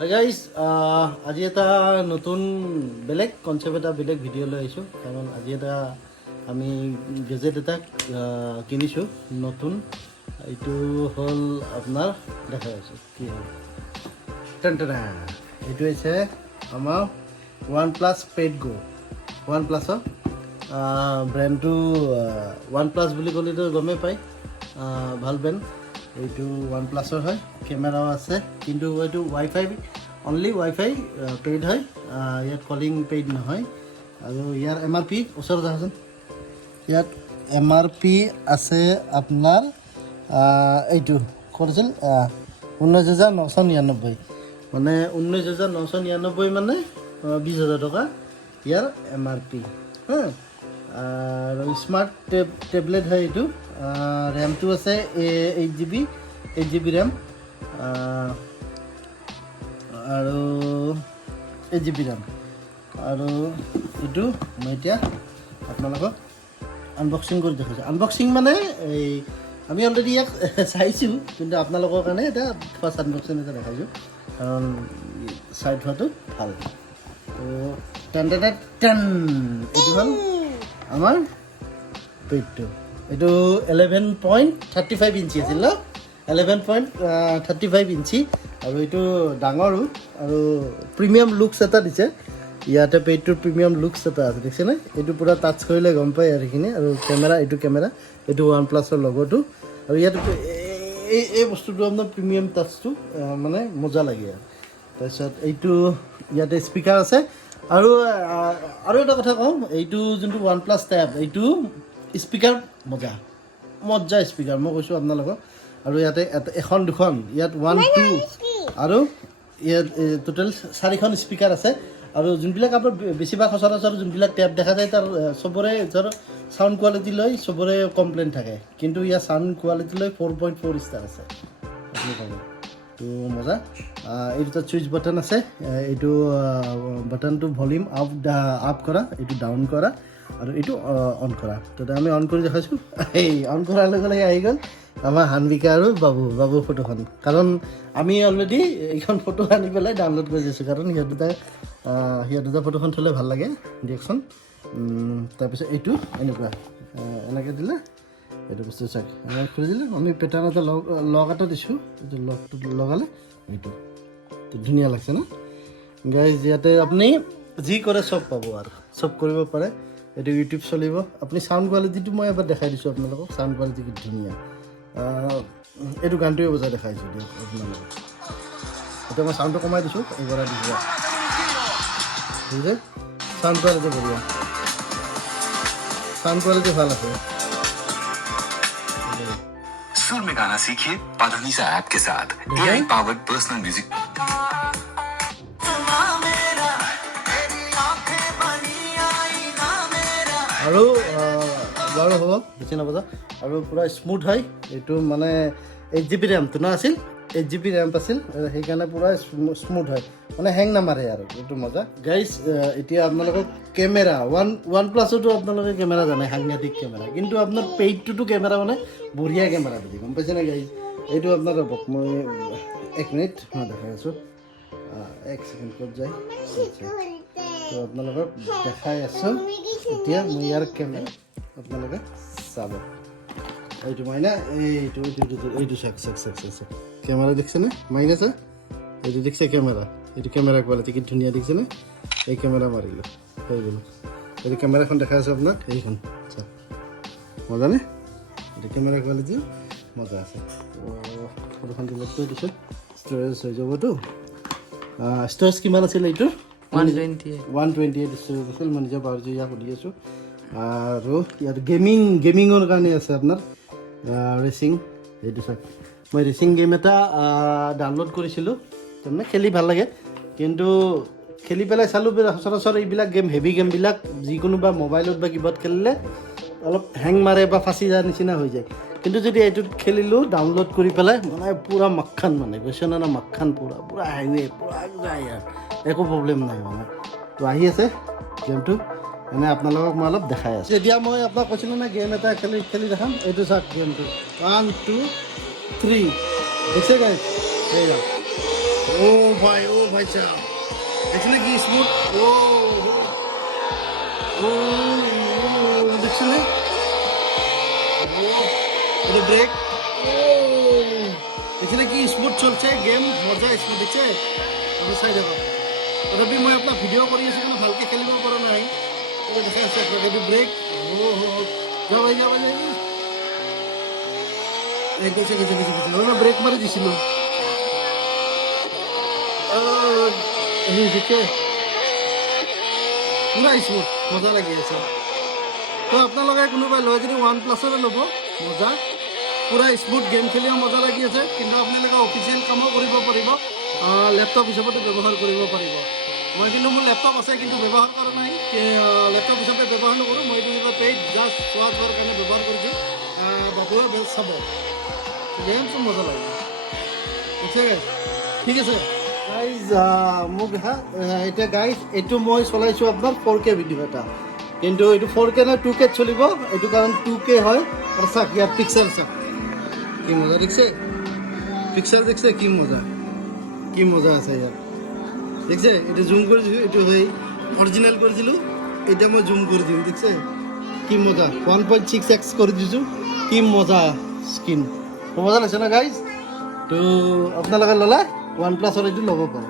guys আজি এটা নতুন বেলেগ কনচেপ্ট এটা বেলেগ ভিডিঅ' লৈ আহিছোঁ কাৰণ আজি এটা আমি গেজেট এটা কিনিছোঁ নতুন এইটো হ'ল আপোনাৰ দেখাই আছোঁ কি হ'ল টেনটেনা এইটো হৈছে আমাৰ OnePlus Pad Go OnePlus-ৰ ব্ৰেণ্ডটো OnePlus বুলি ক'লেতো গমেই পায় ভাল ব্ৰেণ্ড এইটো OnePlus-ৰ হয় কেমেৰাও আছে কিন্তু এইটো ৱাইফাই অনলি ৱাইফাই পেইড হয় ইয়াত কলিং পেইড নহয় আৰু ইয়াৰ MRP ওচৰত আছোন ইয়াত MRP আছে আপোনাৰ এইটো কৰিছিল 19,999 মানে 19,999 মানে 20,000 টকা ইয়াৰ MRP আৰু স্মাৰ্ট টেবলেট হয় এইটো ৰেমটো আছে 8GB ৰেম আৰু 8GB ৰেম আৰু এইটো মই এতিয়া আপোনালোকক আনবক্সিং কৰি দেখাইছোঁ আনবক্সিং মানে এই আমি অলৰেডি ইয়াক চাইছোঁ কিন্তু আপোনালোকৰ কাৰণে এটা ফাৰ্ষ্ট আনবক্সিং এটা দেখাইছোঁ কাৰণ চাই থোৱাটো ভাল তো টেন এইটো হ'ল আমাৰ পেডটো এইটো 11.35 ইঞ্চি আছিল ন 11.35 ইঞ্চি আৰু এইটো ডাঙৰো আৰু প্ৰিমিয়াম লুকছ এটা দিছে ইয়াতে পেডটোৰ প্ৰিমিয়াম লুকছ এটা আছে দেখিছেনে এইটো পূৰা টাচ কৰিলে গম পায় আৰু সেইখিনি আৰু কেমেৰা এইটো OnePlus-ৰ লগোটো আৰু ইয়াত এই বস্তুটো আপোনাৰ প্ৰিমিয়াম টাচটো মানে মজা লাগে তাৰপিছত এইটো ইয়াতে স্পীকাৰ আছে আৰু এটা কথা কওঁ এইটো যোনটো OnePlus টেব এইটো স্পীকাৰ মজা স্পীকাৰ মই কৈছোঁ আপোনালোকক আৰু ইয়াতে এখন দুখন ইয়াত 1 2 আৰু ইয়াত টোটেল 4খন স্পীকাৰ আছে আৰু যোনবিলাক আপোনাৰ বেছিভাগ সচৰাচৰ যোনবিলাক টেব দেখা যায় তাৰ চবৰে ধৰ চাউণ্ড কোৱালিটি লৈ চবৰে কমপ্লেইন থাকে কিন্তু ইয়াৰ চাউণ্ড কোৱালিটি লৈ 4.4 ষ্টাৰ আছে আপুনি ক'ব তো মজা এইটো তাত চুইচ বাটন আছে এইটো বাটনটো ভলিউম আপ কৰা এইটো ডাউন কৰা আৰু এইটো অন কৰা তো আমি অন কৰি দেখাইছোঁ এই অন কৰাৰ লগে লগে আহি গ'ল আমাৰ হানবিকা আৰু বাবু ফটোখন কাৰণ আমি অলৰেডি এইখন ফটো আনি পেলাই ডাউনলোড কৰি দিছোঁ কাৰণ সিহঁত দুটা ফটোখন থ'লে ভাল লাগে দিয়কচোন তাৰপিছত এইটো এনেকৈ দিলে এইটো বস্তু চাওক এনেকৈ খুলি দিলে আমি পেটাৰ্ণ এটা লগ এটা দিছোঁ এইটো লগটো লগালে এইটো তো ধুনীয়া লাগছে ন গাইজ ইয়াতে আপুনি যি কৰে চব পাব আৰু চব কৰিব পাৰে এইটো ইউটিউব চলিব আপুনি চাউণ্ড কোৱালিটিটো মই এবাৰ দেখাই দিছোঁ আপোনালোকক চাউণ্ড কোৱালিটি কি ধুনীয়া এইটো গানটোৱে বজাই দেখাইছোঁ দিয়ক আপোনালোকক এতিয়া মই চাউণ্ডটো কমাই দিছোঁ এইবাৰ দিছোঁ বুজিছে সাউন্ড কোয়ালিটি बढ़िया साउंड क्वालिटी ভাল আছে सुर में गाना सीखिए पाधानीसा ऐप के साथ AI पावर्ड पर्सनल म्यूजिक আৰু বাৰু হ'ব বেছি নবজা আৰু পুৰা স্মুথ হয় এইটো মানে 8GB ৰেমটো না আছিল 8GB ৰেম আছিল সেইকাৰণে পুৰা স্মুথ হয় মানে হেং নামাৰে আৰু এইটো মজা গাইজ এতিয়া আপোনালোকক কেমেৰা OnePlus-তো আপোনালোকে কেমেৰা জানে সাংঘাতিক কেমেৰা কিন্তু আপোনাৰ পেইডটোতো কেমেৰা মানে বঢ়িয়া কেমেৰা দিব গম পাইছেনে গাইজ এইটো আপোনাৰ ৰ'বক মই 1 মিনিট মই দেখাই আছোঁ 1 ছেকেণ্ড ক'ত যায় তো আপোনালোকক দেখাই আছোঁ এতিয়া মই ইয়াৰ কেমেৰা আপোনালোকে চাব এইটো মাইনা এইটো চাওক কেমেৰা দেখিছেনে মাইনা চা এইটো দেখিছে এইটো কেমেৰা কোৱালিটি কি ধুনীয়া দেখিছেনে এই কেমেৰা মাৰিলোঁ হৈ গ'ল এইটো কেমেৰাখন দেখাই আছোঁ আপোনাক এইখন চাওক মজানে এইটো কেমেৰা কোৱালিটি মজা আছে ফটোখন ডিলিট কৰি দিছোঁ ষ্ট'ৰেজ হৈ যাবতো ষ্ট'ৰেজ কিমান আছিল এইটোৰ 128 ষ্ট'ৰেজ আছিল মই নিজে পাহৰিছোঁ ইয়াক সুধি আছোঁ আৰু ইয়াত গেমিঙৰ কাৰণে আছে আপোনাৰ ৰেচিং এইটো চাওক মই ৰেচিং গেম এটা ডাউনলোড কৰিছিলোঁ তাৰমানে খেলি ভাল লাগে কিন্তু খেলি পেলাই চালোঁ সচৰাচৰ এইবিলাক গেম হেভি গেমবিলাক যিকোনো বা মোবাইলত বা কিবাত খেলিলে অলপ হেং মাৰে বা ফাঁচি যোৱাৰ নিচিনা হৈ যায় কিন্তু যদি এইটোত খেলিলোঁ ডাউনলোড কৰি পেলাই মানে পূৰা মাখান মানে কৈছে না মাখান পূৰা হাইৱে পূৰা যায় আৰু একো প্ৰব্লেম নাই মানে তো আহি আছে গেমটো এনে আপোনালোকক মই অলপ দেখাই আছোঁ এতিয়া মই আপোনাক কৈছিলোঁ না গেম এটা খেলি দেখাম এইটো চাওক গেমটো 1 2 3 দেখিছে গাইজ এই ও ভাই সাহেব দেখছেন কি স্মুথ ও দেখছেন এটা ব্রেক দেখছেন কি স্মুথ চলছে গেম মজা স্মুথ দেখছে আমি চাই যাব তথাপি মই আপোনাৰ ভিডিঅ' কৰি আছোঁ কিন্তু ভালকৈ খেলিব পৰা নাই দেখাই আছে আপোনাক এইটো ব্ৰেক গৈছে ব্ৰেক মাৰি দিছিলোঁ পুৰা স্মুথ মজা লাগি আছে তো আপোনালোকে কোনোবাই লয় যদি OnePlus-ৰে ল'ব মজা পুৰা স্মুথ গেম খেলিও মজা লাগি আছে কিন্তু আপোনালোকে অফিচিয়েল কামো কৰিব পাৰিব লেপটপ হিচাপতে ব্যৱহাৰ কৰিব পাৰিব মই কিন্তু মোৰ লেপটপ আছে কিন্তু ব্যৱহাৰ কৰা নাই লেপটপ হিচাপে ব্যৱহাৰ নকৰোঁ মই এইটো কিবা পেইড জাষ্ট চোৱাৰ কাৰণে ব্যৱহাৰ কৰিছোঁ বাবুৱে বেষ্ট চাব গেমটো মজা লাগে ঠিক আছে গাইজ মোক এতিয়া গাইজ এইটো মই চলাইছোঁ আপোনাৰ 4K ভিডিঅ' এটা কিন্তু এইটো 4K নহয় 2K চলিব এইটো কাৰণ 2K হয় আৰু চাওক ইয়াত পিক্সেল চাওক কি মজা দেখছে পিক্সেল দেখছে কি মজা আছে ইয়াত দেখছে এইটো জুম কৰি দিছোঁ এইটো সেই অৰিজিনেল কৰিছিলোঁ এতিয়া মই জুম কৰি দিওঁ দেখছে কি মজা 1.6x কৰি দিছোঁ কি মজা স্কিন মজা লাগিছে না গাইজ তো আপোনালোকে ল'লে OnePlus-ৰ এইটো ল'ব পাৰে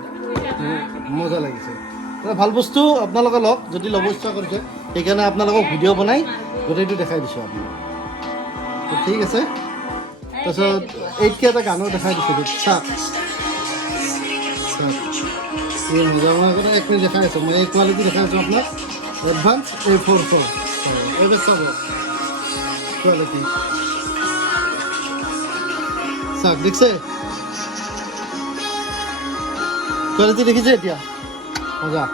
মজা লাগিছে ভাল বস্তু আপোনালোকে লওক যদি ল'ব ইচ্ছা কৰিছে সেইকাৰণে আপোনালোকক ভিডিঅ' বনাই গোটেইটো দেখাই দিছোঁ আপোনাক ঠিক আছে তাৰপিছত 8K এটা গানো দেখাই দিছোঁ চাওক এই মজা মই আগতে এক মিনিট দেখাই আছোঁ মই এই কোৱালিটি দেখাই আছোঁ আপোনাক এডভান্স A44 এইবাৰ চাব কোৱালিটি চাওক দেখছে কোৱালিটি দেখিছে এতিয়া মজা